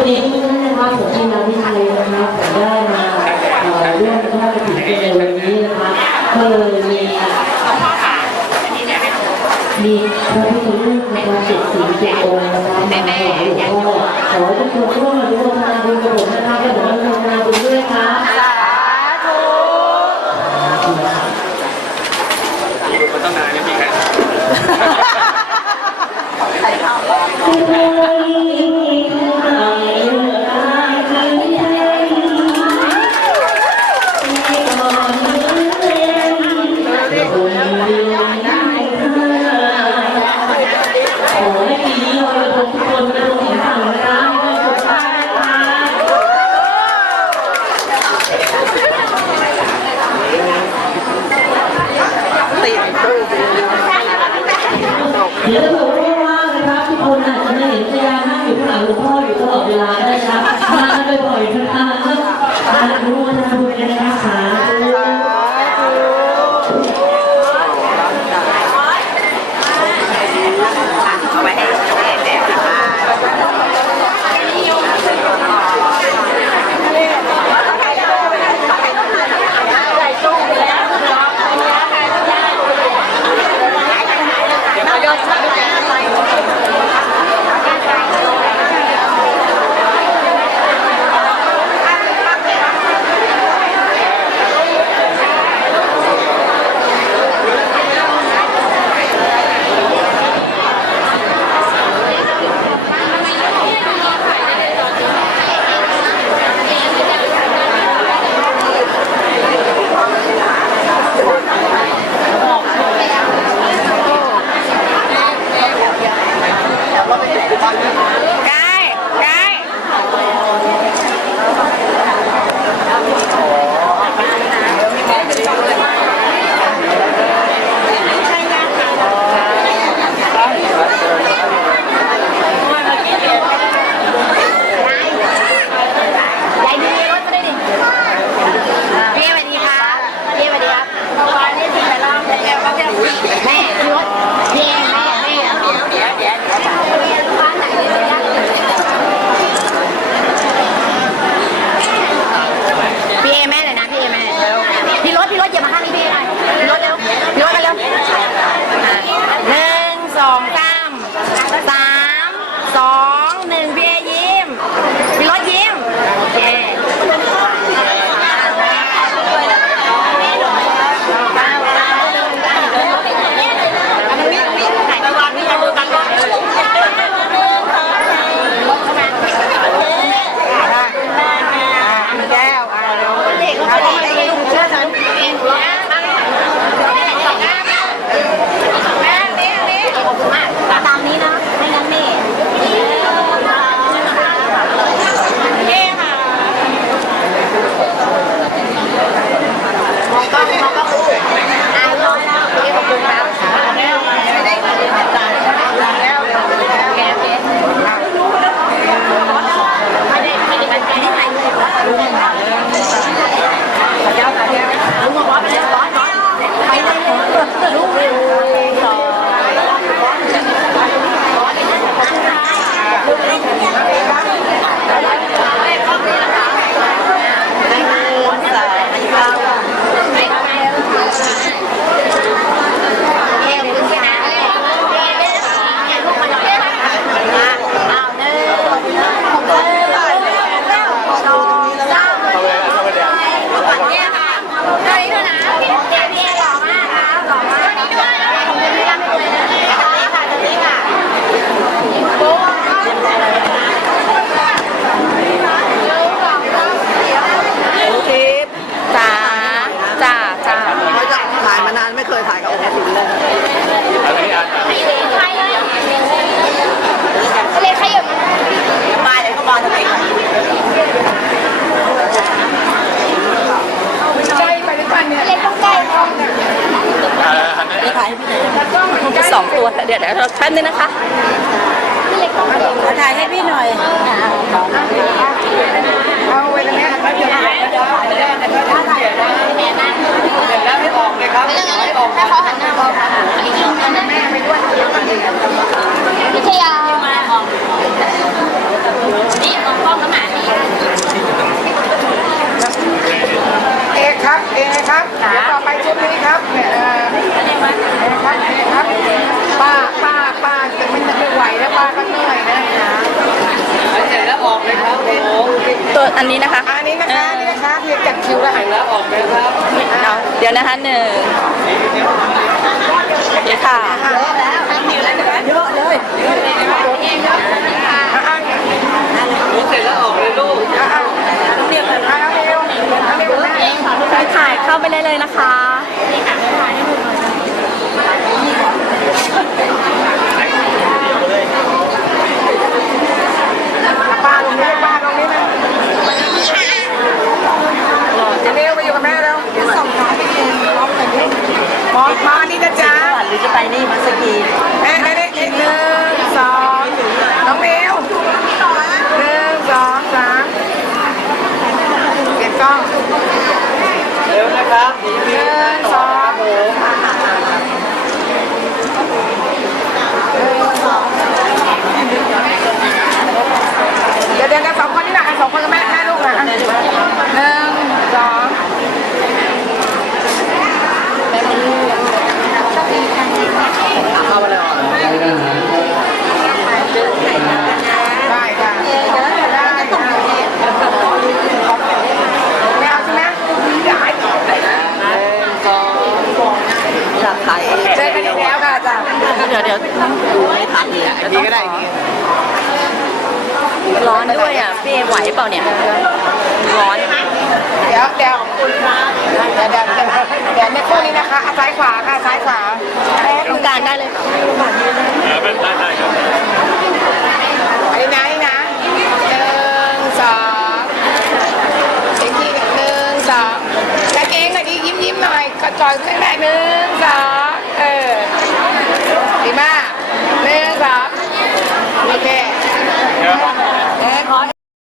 วันนี้ทุกท่านนะคะผมที่มาที่ไทยนะคะผมได้มาเรื่องทอดกระถิ่นในวันนี้นะคะก็เลยมีมีพระพุทธรูปนะคะเจ็สีเจ็ดองค์นะคะมาวหลวงพ่อขอทุกคนร่วมอนด้วยนาบุญกับผมนะคะและผมอนุโมทนาบุญด้วยค่ะมันต้องนานนะพี่ครับ องตัวเดี๋ยวเดี๋ยวแป๊บนึงนะคะขอถ่ายให้พี่หน่อยเอาไว้ตรงนี้นะครับเดี๋ยวเดี๋ยวเดี๋ยวเดี๋ยวเดี๋ยวเดี๋ยวเดี๋ยวแล้วไม่ออกเลยครับไม่ออกให้เขาหันหน้ามาแม่ไปด้วยวิทยามาออกนี่มองกล้องน้ำหมานี่ เอก ครับเอกนะครับเดี๋ยวต่อไปชุดนี้ครับเนี่ยเออครับเอกครับป้าป้าป้าจะไม่ไม่ไหวแล้วป้าก็เหนื่อยนะเสร็จแล้วออกเลยครับโอ้โหตัวอันนี้นะคะอันนี้นะคะนี่นะคะเรียกจัดคิวแล้วหันแล้วออกเลยครับเอาเดี๋ยวนะคะหนึ่งเดี๋ยวค่ะเยอะเลยเสร็จแล้วออกเลยลูกอะอะเรียกอะเอาเร็วเอาเร็วนะ ไปถ่าย เข้าไปเลยเลยนะคะป้าลงนี้ป้าลงนี้นะจะเร็วไปอยู่กับแม่เร็วมองมานี่นะจ๊ะหรือจะไปนี่มาสกี เอ๊ะเอ๊ะเอ๊ะหนึ่งสองน้องเมวหนึ่งสองสามเปลี่ยนกล้อง เร็วนะครับหนึ่งสองเดี๋ยวเดี๋ยวเดี๋ยวสองคนนี่นะสองคนกับแม่แม่ลูกนะหนึ่งสองเข้ามาเลย ได้ค่ะได้ค่ะไม่เอาใช่ไหมได้สอง อยากถ่าย เจอกันอีกแล้วค่ะอาจารย์ เดี๋ยวเดี๋ยวดูไม่ทันอีกอะดีก็ได้ดีร้อนด้วยอะพี่ไหวเปล่าเนี่ย ร้อน เดี๋ยวเดี๋ยวเดี๋ยวเดี๋ยวเดี๋ยวเดี๋ยวในคู่นี้นะคะเอาซ้ายขวาค่ะซ้ายขวาตรงกลางได้เลยอัน